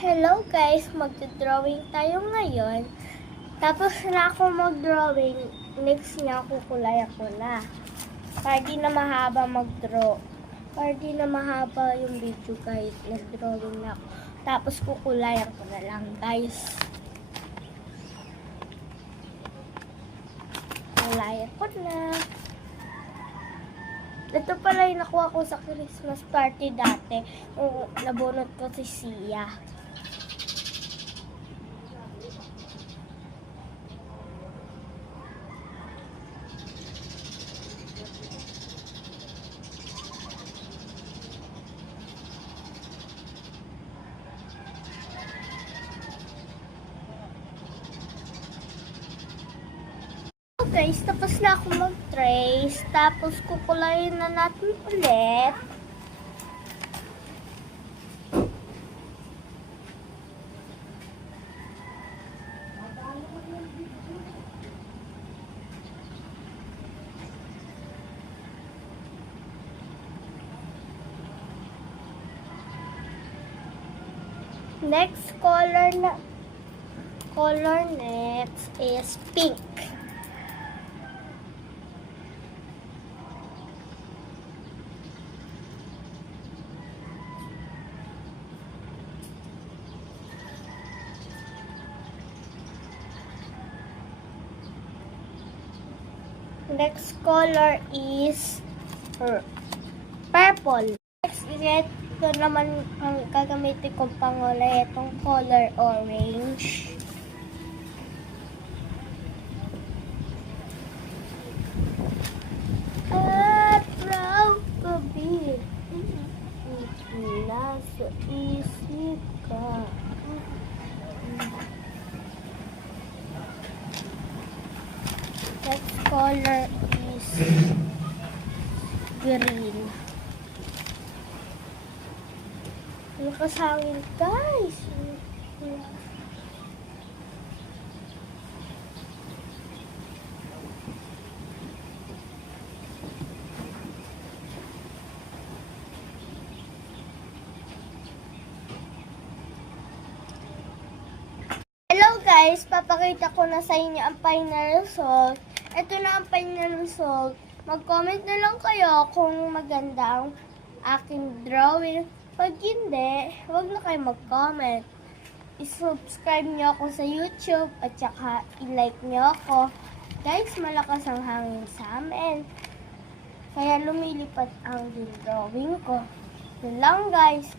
Hello guys, magdodrawing tayo ngayon. Tapos na ako mag-drawing, next niya kukulayan ko na. Para di na mahaba mag-draw. Para di na mahaba yung video kahit nag-drawing na ako. Tapos kukulayan ko na lang guys. Kulayan ko na. Ito pala yung nakuha ko sa Christmas party dati. Nabunot ko si Sia. Guys, tapos na ako mag-trace. Tapos kukulayin na natin ulit. Next color next is pink. Next color is purple. Next is ito naman ang gagamitin kong pangulay, itong color orange. At proud to be nasa isip ka. Next color is green. Lakas hangin, guys. Hello guys, papakita ko na sa inyo ang final result. Ito na ang final result. Mag-comment na lang kayo kung maganda ang aking drawing. Pag hindi, huwag na kayo mag-comment. I-subscribe nyo ako sa YouTube at saka i-like nyo ako. Guys, malakas ang hangin sa amin. Kaya lumilipat ang drawing ko. Yun lang guys.